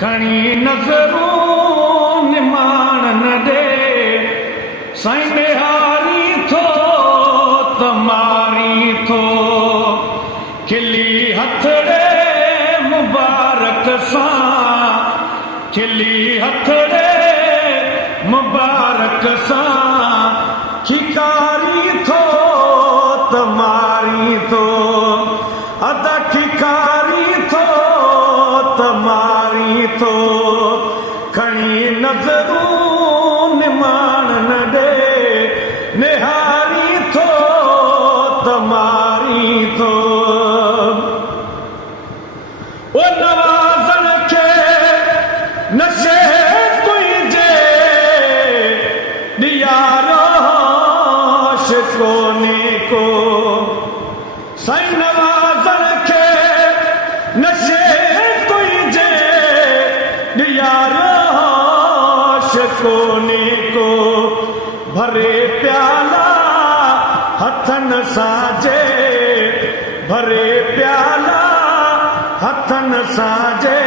खणी नज़रूं निमाण न ॾे साईं निहारी थो त मारी थो खिली हथड़े मुबारक सां खिली हथड़े मुबारक सां खिकारी थो त मारी थो अदा खिकारी थो त मारी थो खणी नज़रूं निमाण न ॾे निहारी थो त मारी थो ओ नवाज़न खे नशे तुंहिंजे ॾियारो कोने को साईं नवाज़न खे नशे तुंहिंजे ॾियारो कोने को भरे प्याला हथनि सां जे भरे प्याला हथनि सां जे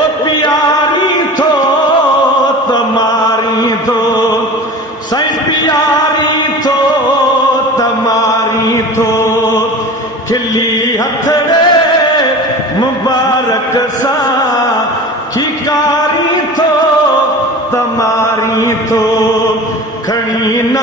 ओ प्यारी थो त मारी थो साईं प्यारी थो त मारी थो खिली हथड़े मुबारक सां खिकारी थो त मारी थो खणी न